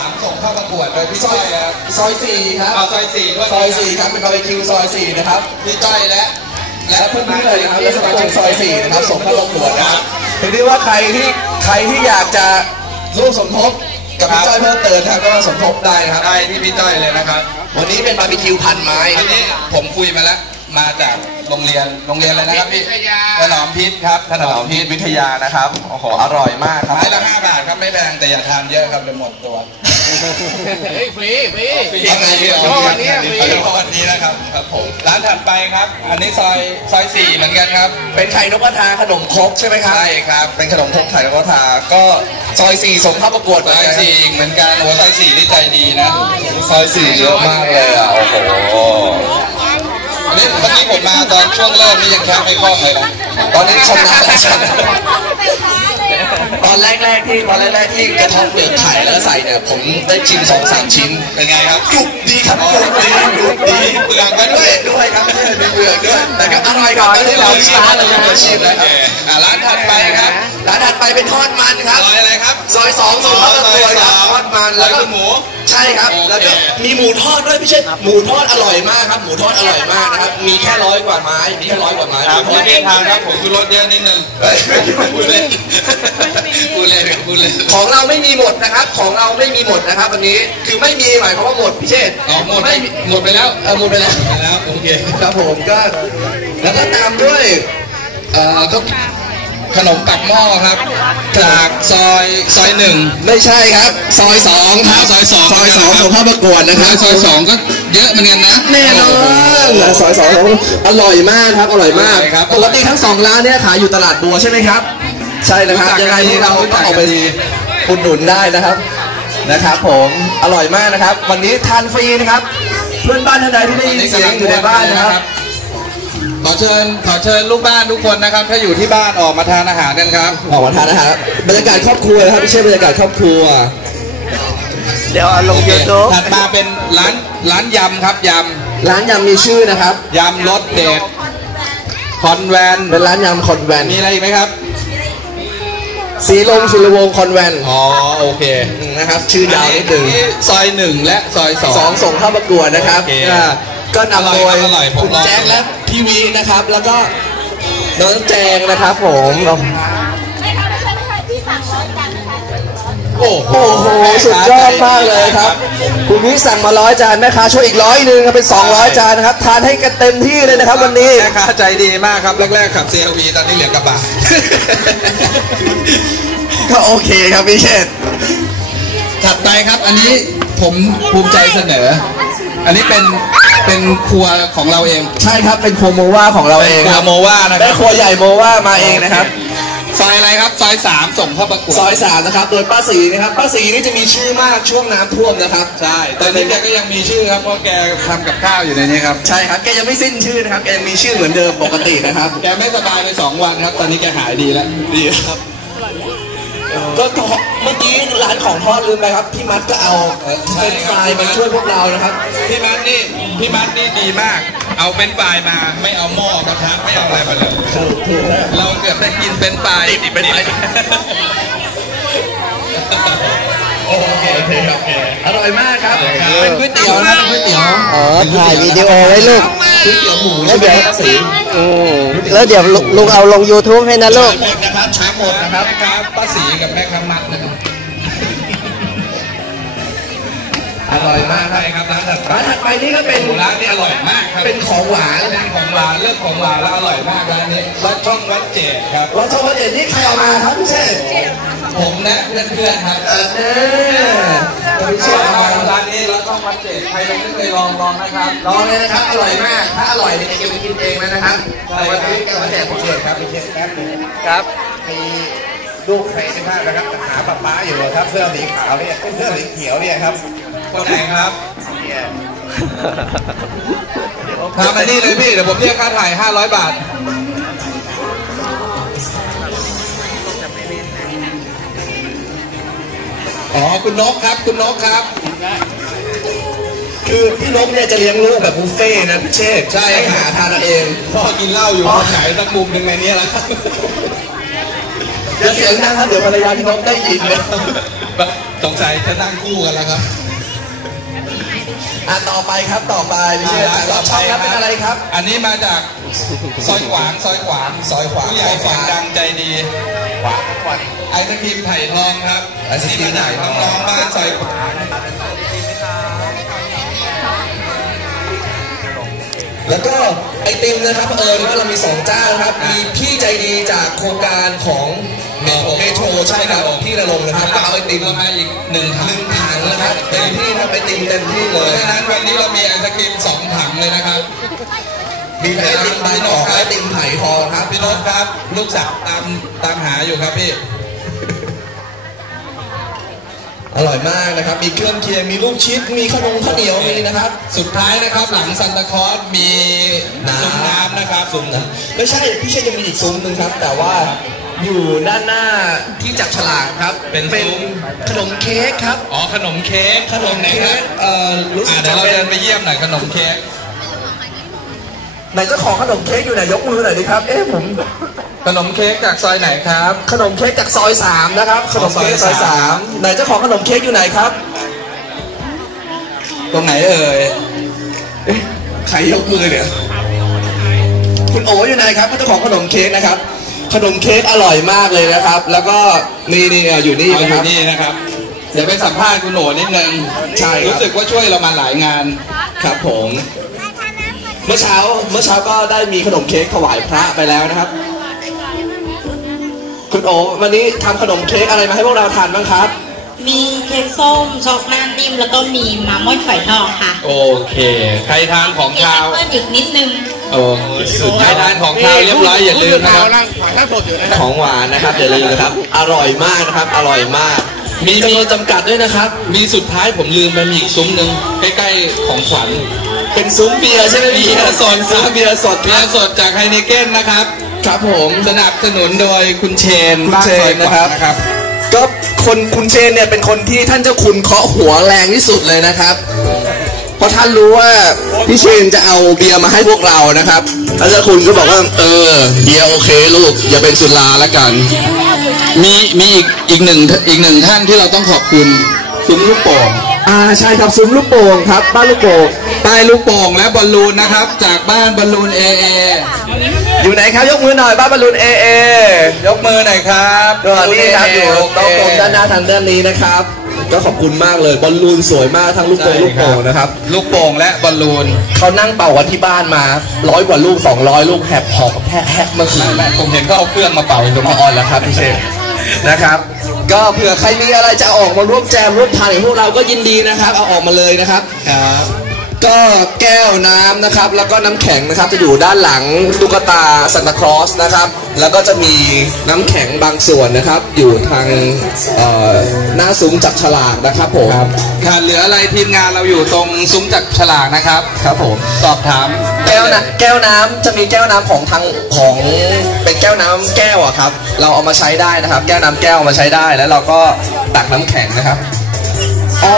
ามส่งเข้าประกวดโดยพี่ซอต้ยอยครับซอยสี่ครับเอาซอยสี่ด้วยซอยสี่ครับเป็นบาร์บีคิวซอยสี่นะครับพี่ต้อยและและเพื่อนๆเลยนะครับและสมาชิกซอยสี่นะครับส่งเข้าประกวดนะครับถึงได้ว่าใครที่ใครที่อยากจะร่วมสมทบกับพี่จ้อยเพิ่มเติมนะครับก็มาสมทบได้นะครับได้ที่พี่ต้อยเลยนะครับ วันนี้เป็นบาร์บีคิวพันไม้อันนี้ผมคุยมาแล้วมาจากโรงเรียนโรงเรียนอะไรนะครับพี่วิทยาถนอมพิษครับถนอมพิษวิทยานะครับโอ้โหอร่อยมากครับไม้ละห้าบาทครับไม่แพงแต่อย่าทานเยอะครับเดี๋ยวหมดตัว เฮ้ยฟรีฟรียังไงพี่เฉพาะวันนี้ฟรีเฉพาะวันนี้นะครับครับผมร้านถัดไปครับ อันนี้ซอยซอยสี่เหมือนกันครับ เป็นไข่นกกระทาขนมครกใช่ไหมครับใช่ครับ เป็นขนมครกไข่นกกระทาก็ซอยสี่ส่งเข้าประกวดซอยสี่เหมือนกันโอ้ซอยสี่นี่ใจดีนะซอยสี่เยอะมากเลยอะโอ้โหอันนี้เมื่อกี้ผมมาตอนช่วงเริ่มนี่ยังแทบไม่คล่องเลยนะตอนนี้ชำนาญแล้วชำนาญ ตอนแรกๆที่ตอนแรกๆที่กระทองเปลือกไข่แล้วใส่เนี่ยผมได้ชิมสองสามชิ้นเป็นไงครับกรุบดีครับกรุบดีกรุบดีเปลือกไว้ด้ด้ววยยด้วยครับไม่ได้เป็นเปลือกด้วยแต่ก็อร่อยครับไม่ได้เราชิมเลยนะชิมเลยครับอ่าร้านถัดไปครับร้านถัดไปเป็นทอดมันครับซอยอะไรครับซอยสองส่งเข้าประกวดครับทอดมันแล้วก็ซอยหมู ใช่ครับโอเคแล้วก็มีหมูทอดด้วยพี่เชษหมูทอดอร่อยมากครับ หมูทอดอร่อยมากนะครับ มีแค่ร้อยกว่าไม้ มีแค่ร้อยกว่าไม้ครับหมูทอพี่ดพี่ทานครับผมคือรสเยอะนิดนึงเฮ้ยพูดเล่นพูดเล่นพูดเล่นของเราไม่มีหมดนะครับ ของเราไม่มีหมดนะครับวันนี้ คือไม่มีหมายความว่าหมดพี่เชษอ๋อหมดไม่มีหมดไปแล้วเออหมดไปแล้วไปแล้วโอเค ครับผมก็ แล้วก็ตามด้วย เอ่อก็ ขนมปักหม้อครับ จากซอยซอยหนึ่งไม่ใช่ครับ ซอยสองครับซอยสองซอยสองส่งเข้าประกวดนะครับซอยสองก็เยอะเหมือนกันนะแน่นอนซอยสองอร่อยมากครับอร่อยมากอร่อยครับปกติทั้งสองร้านเนี่ยขายอยู่ตลาดบัวใช่ไหมครับ ใช่นะครับรู้จักยังไงกันดีพวกเรารู้จัต้องกออกกัไปนดีอุดหนุนได้นะครับนะครับผมอร่อยมากนะครับ วันนี้ทานฟรีนะครับ เพื่อนบ้านท่านใดที่ได้ยินเสียงอยู่ในบ้านนะครับ ขอเชิญขอเชิญลูกบ้านทุกคนนะครับ ถ้าอยู่ที่บ้านออกมาทานอาหารกันครับ ออกมาทานอาหารบรรยากาศครอบครัวนะครับไม่ใช่บรรยากาศครอบครัว เดี๋ยวเอาลงโอเค ยูทูบถัดมาเป็นร้านร้านยำครับยร้านยำมีชื่อนะครับำยำรสเด็ดคอนแวนเป็นร้านยำคอนแวนต์มีอะไรอีกไหมครับ สีลมสุรวงศ์คอนแวนต์อ๋อโอเคนะครับ ชื่อยาวนิดหนึ่งอัซอยหนึ่งและซอยสอง สองส่งเข้าประกวดนะครับโอเคก็ก็นำโดยอร่อยครับอร่อยผมคุณลอง แจ็คและ พี่วีนะครับ แล้วก็น้องแจงนะครับผมไม่ค่ะไม่ใช่ไม่ใช่พี่สั่งร้อยจานนะคะร้อยโอ้โหโอ้โหสุดยอดมากเลยครับ คุณวิสั่งมาร้อยจานแม่ค้าช่วยอีกร้อยหนึ่งครับเป็น 200 จานนะครับ ทานให้กันเต็มที่เลยนะครับวันนี้แม่ค้าใจดีมากครับแรกๆขับ CLV ตอนนี้เหลือกระบะก็โอเคครับพี่เชษฐ์ถัดไปครับอันนี้ผมภูมิใจเสนอ อันนี้เป็น เป็นครัวของเราเองใช่ครับเป็นโครัวโมว่าของเราเองครัควรับโมว่านะคแม่รับครัวใหญ่โมว่ามาเองนะครับ ซอยอะไรครับ ซอยสามส่งเข้าประกวด ซอยสามนะครับ โดยป้าสีนะครับ ป้าสีนี่จะมีชื่อมากช่วงน้ำท่วมนะครับ ใช่ ตอนนี้แกก็ยังมีชื่อครับ เพราะแกทำกับข้าวอยู่ในนี้ครับ ใช่ครับ แกยังไม่สิ้นชื่อนะครับ แกยังมีชื่อเหมือนเดิมปกตินะครับ แกไม่สบายไปสองวันครับ ตอนนี้แกหายดีแล้ว ดีครับ ก็เมื่อกี้ ร้านของทอดลืมไปครับ พี่มัดก็เอาเออใช่เป็นครับไฟล์มาช่วยพวกเรานะครับ พี่มัดนี่พี่มัดนี่ดีมาก เอาเป็นปลายมาไม่เอาหม้อกระทะไม่เอาอะไรมาเลยถูกถูกแล้วเราเกือบได้กินเป็นปลายดิบเป็นปลายโอเคโอเคโอเคอร่อยมากครับเป็นก๋วยเตี๋ยวนะเป็นก๋วยเตี๋ยวอ๋อถ่ายวิดีโอไว้ลูกก๋วยเตี๋ยวหมูใช่ไหมครับป้าสีอืมแล้วเดี๋ยวลุลุงเอาลง YouTube ให้นะลูกหมดนะครับช้าหมดนะครับแม่ค้าป้าสีกับแม่ค้ามัดนะครับ อร่อยมากครับใช่ครับร้านถัดไปร้านถัดไปนี่ก็เป็นร้านนี้อร่อยมากครับเป็นของหวานเป็นของหวานเรื่องของหวานแล้วอร่อยมากร้านนี้วัดช่องวัดเจดครับรสชาติเด็ดนี่ใครเอามาครับพี่เชษฐ์ผมและเพื่อนๆครับเออเออพี่เชชื่อษฐ์เอามาร้านนี้วัดช่องวัดเจดใครยังไม่เคยลองลองนะครับลองเลยนะครับอร่อยมากถ้าอร่อยเนี่ยจะเก็บไปกินเองแล้วนะครับแต่วันนี้ก็มาแจกผมเลยครับพี่เชษฐ์แป๊บนึงครับมีลูกใครไม่ทราบนะครับหาป๊าป๊าอยู่ครับเสื้อสีขาวเนี่ยเสื้อสีเขียวเนี่ยครับ คนไหนครับเนี่ยทำอันนี้เลยพี่ เดี๋ยวผมเรียกค่าถ่าย 500 บาท อ๋อ คุณนกครับ คุณนกครับ คือพี่นกเนี่ยจะเลี้ยงลูกแบบบุฟเฟ่ต์นะพี่เชษฐ์ใช่ให้หาทานเอาเอง พ่อกินเหล้าอยู่มุมไหนสักมุมหนึ่งในนี้แหละครับอย่าเสียงดังครับเดี๋ยวภรรยาพี่นกได้ยินนะบสงสัยจะนั่งคู่กันแล้วครับ อะต่อไปครับต่อไปพี่เชษฐ์ต่อไปครับเป็นอะไรครับ อันนี้มาจากซอยขวางซอยขวางซอยขวางผู้ใหญ่เสียงดังใจดีขวาขวาไอศครีมไผ่ทองครับไอศกรีมนี่มาจากไผ่ทองน้องๆบ้านซอยขวางแล้วก็ไอติมนะครับเออว่าเรามีสองเจ้านะครับมีพี่ใจดีจากโครงการของ เมโทรใช่ครับพี่นรงค์นะครับก็เอาไอติมเรามาอีกหนึ่งถัหงนึ่งถังนะครับเต็มที่ครับไอติมเต็มที่เพเลยราะฉะนั้นวันนี้เรามีไอศครีมสองถังเลยนะครับ มีไอติมใบหนอกและไอติมไผ่ทองครับพี่นพครับ ลูกสาวตามตามหาอยู่ครับพี่ อร่อยมากนะครับ มีเครื่องเคียงมีลูกชิดมีขนมข้าวเหนียวมีนะครับ สุดท้ายนะครับหลังซันตาคลอสมีน้ำ ซุ้มน้ำนะครับ ซุ้มนะไม่ใช่พี่เชษยังมีอีกซุ้มหนึ่งครับ แต่ว่า อยู่ด้านหน้าที่จับฉลากครับเป็นซุ้มขนมเค้กครับ อ๋อขนมเค้กขนมไหนเค้ครักบเอ่อรู้สึอ่ากเดี๋จะยวเราเป็เดินนไปเยี่ยมหน่อยขนมเค้กไหนเจ้าของขนมเค้กอยู่ไหนยกมือหน่อยดิครับ เอ๊ะผมขนมเค้กจากซอยไหนครับ ขนมเค้กจากซอยสามนะครับขนมเค้กซอยสามไหนเจ้าของขนมเค้กอยู่ไหนครับ ตรงไหนเอ่ยใครยกมือเนี่ยคุณโออยู่ไหนครับเจ้าของขนมเค้กนะครับ ขนมเค้กอร่อยมากเลยนะครับ แล้วก็นี่นี่อะอยู่นี่เอานะอครัยู่บ นี่นะครับ เดี๋ยวไปสัมภาษณ์คุณโหนนิดนึงใช่ครับ รู้สึกว่าช่วยเรามาหลายงานครับผม เมื่อเช้าเมื่อเช้าก็ได้มีขนมเค้กถวายพระไปแล้วนะครับ คุณโอวันนี้ทำขนมเค้กอะไรมาให้พวกเราทานบ้างครับ มีเค้กส้มช็อกโกแลตนิ่มแล้วก็มีมาม่อยฝอยทองค่ะโอเค ใครทานของมีคาวแอปเปิ้ลอีกนิดนึง โอ้สุดใครทานของคาวเรียบร้อยอย่าลืมนะครับนั่งขวาหน้าสดอยู่นะของหวานนะครับอย่าลืมนะครับ อร่อยมากนะครับ อร่อยมาก มีจำนวนจำกัดด้วยนะครับ มีสุดท้ายผมลืมไปมีอีกซุ้มหนึ่งใกล้ๆของขวัญเป็นซุ้มเบียร์ใช่ไหมเบียร์สดซุ้มเบียร์สดเบียร์สดจากไฮเนเก้นนะครับครับผมสนับสนุนโดยคุณเชนคุณบ้านเชซอยนขนะวาครับงนะครับก็คนคุณเชนเนี่ยเป็นคนที่ท่านเจ้าคุณเคาะหัวแรงที่สุดเลยนะครับเพราะท่านรู้ว่าพี่เชนจะเอาเบียร์มาให้พวกเรานะครับท่านเจ้าคุณก็บอกว่า เออเบียร์โอเคลูก อย่าเป็นสุราละกัน มีมีอีกอีกหนึ่งอีกหนึ่งท่านที่เราต้องขอบคุณซุ้มลูกโป่งอ่าใช่ครับซุ้มลูกโป่งครับบ้านลูกโป่งป้ายลูกโป่งและบอลลูนนะครับ จากบ้านบอลลูนเอเอ อยู่ไหนครับยกมือหน่อยบ้านบอลลูนเอเอยกมือหน่อยครับก็นี่ครับอยู่โอโต๊ะเคกลมด้านหน้าทางด้านนี้นะครับ ก็ขอบคุณมากเลยบอลลูนสวยมากทั้งลูกโป่งใช่ลูกโป่งนะครับลูกโป่งและบอลลูนเขานั่งเป่ากันที่บ้านมาร้อยกว่าลูก 200 ลูกแหบหอบแฮกแฮกเมื่อคืนไม่ผมเห็นก็เอาเครื่องมาเป่าอยู่ตรงมานี้ออนแล้วครับพี่เชฟนะครับก็เผื่อใครมีอะไรจะออกมาร่วมแจมร่วมทานกับพวกเราก็ยินดีนะครับ เอาออกมาเลยนะครับครับ ก็แก้วน้ำนะครับ แล้วก็น้ำแข็งนะครับจะอยู่ด้านหลังตุ๊กตาซันตาคลอสนะครับ แล้วก็จะมีน้ำแข็งบางส่วนนะครับ อยู่ทางเอ่อหน้าซุ้มจับฉลากนะครับผมขาดเหลืออะไรทีมงานเราอยู่ตรงซุ้มจักรฉลากนะครับครับผมสอบถามแก้วน้ำแก้วน้ำจะมีแก้วน้ำของทางของเป็นแก้วน้ำแก้วอะครับ เราเอามาใช้ได้นะครับ แก้วน้ำแก้วเอามาใช้ได้แล้วเราก็ตักน้ำแข็งนะครับ